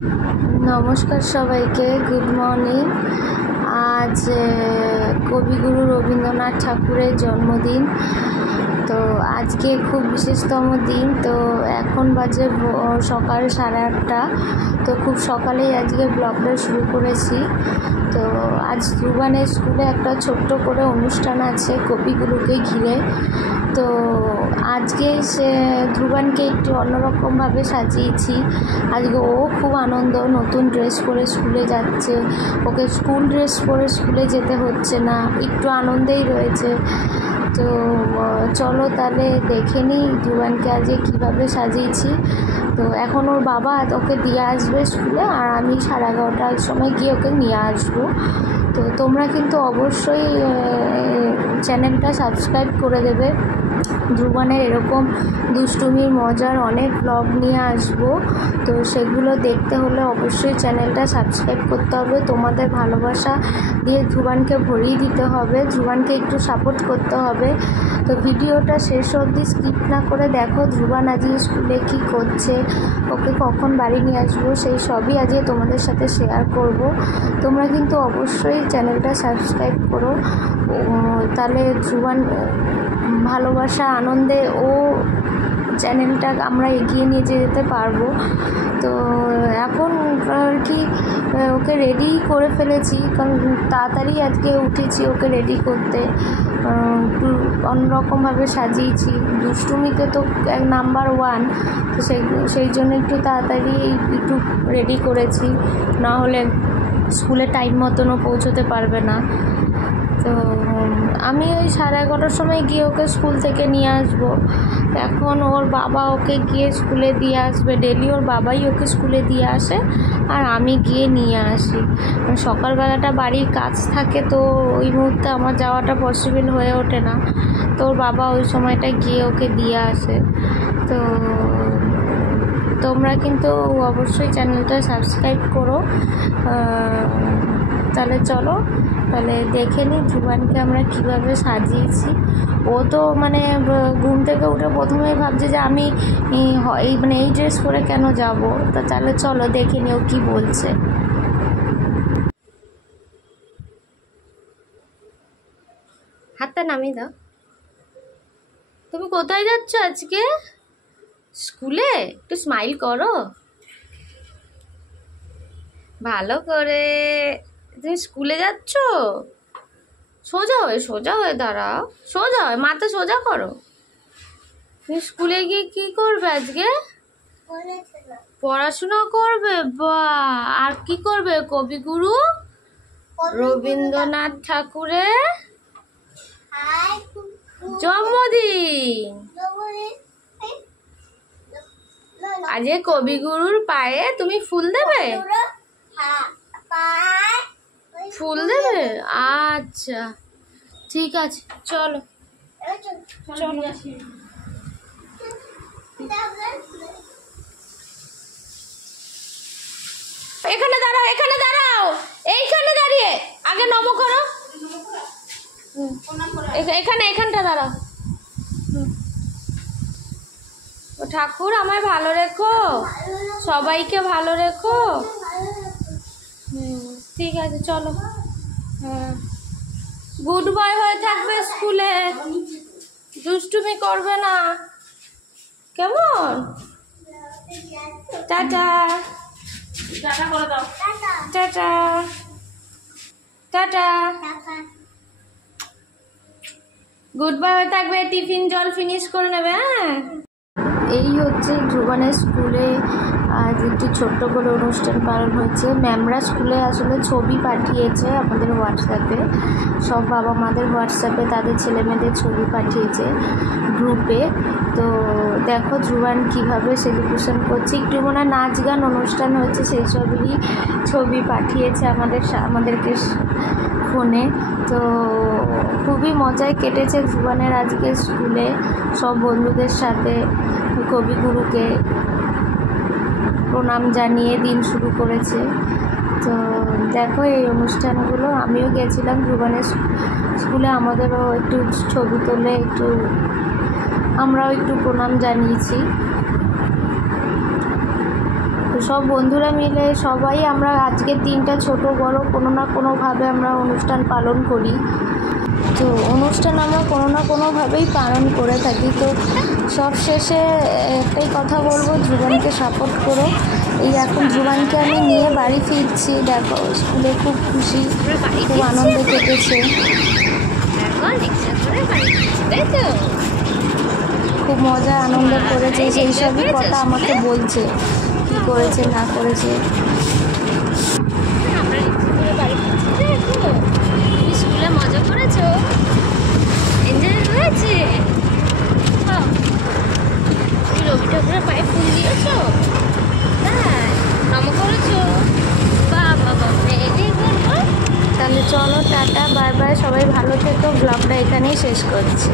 নমস্কার সবাইকে, good morning. আজ কবিগুরু রবীন্দ্রনাথ ঠাকুরের জন্মদিন। তো আজকে খুব বিশেষতম দিন। তো এখন বাজে সকাল 8:30। তো খুব সকালেই আজকে ব্লগটা শুরু করেছি। তো আজ ধ্রুবানের স্কুলে একটা ছোট্ট করে অনুষ্ঠান আছে কবিগুরুকে ঘিরে। তো আজকে ধ্রুবানকে একটু অন্যরকমভাবে সাজিয়েছি। আজকে ও খুব আনন্দ, নতুন ড্রেস পরে স্কুলে যাচ্ছে। ওকে স্কুল ড্রেস পরে স্কুলে যেতে হচ্ছে না, একটু আনন্দেই রয়েছে। তো চলো তাহলে দেখে নিই ধ্রুবানকে আজকে কীভাবে সাজিয়েছি। তো এখন ওর বাবা ওকে দিয়ে আসবে স্কুলে, আর আমি 11:30টার সময় গিয়ে ওকে নিয়ে আসবো। তো তোমরা কিন্তু অবশ্যই চ্যানেলটা সাবস্ক্রাইব করে দেবে। ধ্রুবানের এরকম দুষ্টুমির মজার অনেক ব্লগ নিয়ে আসবো। তো সেগুলো দেখতে হলে অবশ্যই চ্যানেলটা সাবস্ক্রাইব করতে হবে। তোমাদের ভালোবাসা দিয়ে ধ্রুবানকে ভরিয়ে দিতে হবে, ধ্রুবানকে একটু সাপোর্ট করতে হবে। তো ভিডিওটা শেষ অবধি স্কিপ না করে দেখো। ধ্রুবান আজকে স্কুলে কী করছে, ওকে কখন বাড়ি নিয়ে আসবো, সেই সবই আজকে তোমাদের সাথে শেয়ার করব। তোমরা কিন্তু অবশ্যই চ্যানেলটা সাবস্ক্রাইব করো, তাহলে ধ্রুবান ভালোবাসা আনন্দে ও চ্যানেলটা আমরা এগিয়ে নিয়ে যেতে পারবো। তো এখন আর কি ওকে রেডি করে ফেলেছি, কারণ তাড়াতাড়ি আজকে উঠেছি ওকে রেডি করতে। একটু অন্যরকমভাবে সাজিয়েছি, দুষ্টুমিতে তো নাম্বার 1। তো সেই জন্য একটু তাড়াতাড়ি একটু রেডি করেছি, না হলে স্কুলে টাইম মতনও পৌঁছতে পারবে না। তো আমি ওই 11:30টার সময় গিয়ে ওকে স্কুল থেকে নিয়ে আসবো। এখন ওর বাবা ওকে গিয়ে স্কুলে দিয়ে আসবে। ডেলি ওর বাবাই ওকে স্কুলে দিয়ে আসে, আর আমি গিয়ে নিয়ে আসি। সকালবেলাটা বাড়ির কাজ থাকে, তো ওই মুহূর্তে আমার যাওয়াটা পসিবল হয়ে ওঠে না। তো ওর বাবা ওই সময়টা গিয়ে ওকে দিয়ে আসে। তো তোমরা কিন্তু অবশ্যই চ্যানেলটা সাবস্ক্রাইব করো। তাহলে চলো, তাহলে দেখে নিই ধ্রুবানকে আমরা কীভাবে সাজিয়েছি। ও তো মানে ঘুম থেকে উঠে প্রথমেই ভাবছে যে আমি এই ড্রেস পরে কেন যাব। তো তাহলে চলো দেখে নিই ও কী বলছে। হাতটা নামিয়ে দাও। তুমি কোথায় যাচ্ছ আজকে? স্কুলে? একটু স্মাইল করো ভালো করে। তুমি স্কুলে যাচ্ছ? সোজা হয়ে দাঁড়াও, সোজা হয়ে মাথা সোজা করো। তুমি স্কুলে গিয়ে কি করবে আজকে? পড়াশোনা করবে? বাহ! আর কি করবে? কবিগুরু রবীন্দ্রনাথ ঠাকুরের জন্মদিন। আজকে কবিগুরুর পায়ে তুমি ফুল দেবে? ফুল দেবে? আচ্ছা ঠিক আছে, চলো চলো। এখানে দাঁড়াও, এখানে দাঁড়াও, এইখানে দাঁড়িয়ে আগে নমো করো। এখানটা দাঁড়াও। ও ঠাকুর আমায় ভালো রেখো, সবাইকে ভালো রেখো। ঠিক আছে চলো। হ্যাঁ, গুড বয় হয়ে থাকবে স্কুলে, দুষ্টুমি করবে না, কেমন? টাটা করে দাও। টাটা টাটা, গুড বয় হয়ে থাকবে। টিফিন জল ফিনিশ করে নেবে। হ্যাঁ, এই হচ্ছে ধ্রুবানের স্কুলে আজ একটু ছোট্ট করে অনুষ্ঠান পালন হচ্ছে। ম্যামরা স্কুলে আসলে ছবি পাঠিয়েছে আমাদের হোয়াটসঅ্যাপে, সব বাবা মাদের হোয়াটসঅ্যাপে তাদের ছেলেমেয়েদের ছবি পাঠিয়েছে গ্রুপে। তো দেখো ধ্রুবান কীভাবে সেলিব্রেশন করছে, একটু মনে হয় নাচ গান অনুষ্ঠান হচ্ছে, সেই সবেরই ছবি পাঠিয়েছে আমাদেরকে ফোনে। তো খুবই মজায় কেটেছে ধ্রুবানের আজকে স্কুলে, সব বন্ধুদের সাথে কবিগুরুকে প্রণাম জানিয়ে দিন শুরু করেছে। তো দেখো এই অনুষ্ঠানগুলো, আমিও গেছিলাম ধ্রুবানের স্কুলে, আমাদেরও একটু ছবি তোলে, আমরাও একটু প্রণাম জানিয়েছি। তো সব বন্ধুরা মিলে সবাই আমরা আজকের দিনটা ছোট বড় কোনো না কোনোভাবে আমরা অনুষ্ঠান পালন করি। তো অনুষ্ঠান আমরা কোনো না কোনোভাবেই পালন করে থাকি। তো সব শেষে একটাই কথা বলবো, ধ্রুবনকে সাপোর্ট করো। এই এখন ধ্রুবনকে আমি নিয়ে বাড়ি ফিরছি, দেখো স্কুলে খুব খুশি, খুব আনন্দে কেটেছে, খুব মজা আনন্দ করেছে, সেই সবই কথা আমাকে বলছে কী করেছে না করেছে। স্কুলে মজা করেছো, এনজয় হয়েছে। তুমি রবি ঠাকুরের পায়ে ফুল দিয়েছো, তাই নম করেছো, বাবা ভেরি গুড। তাহলে চলো টাটা, বাই বাই, সবাই ভালো থেকো, ব্লগটা এখানেই শেষ করছি।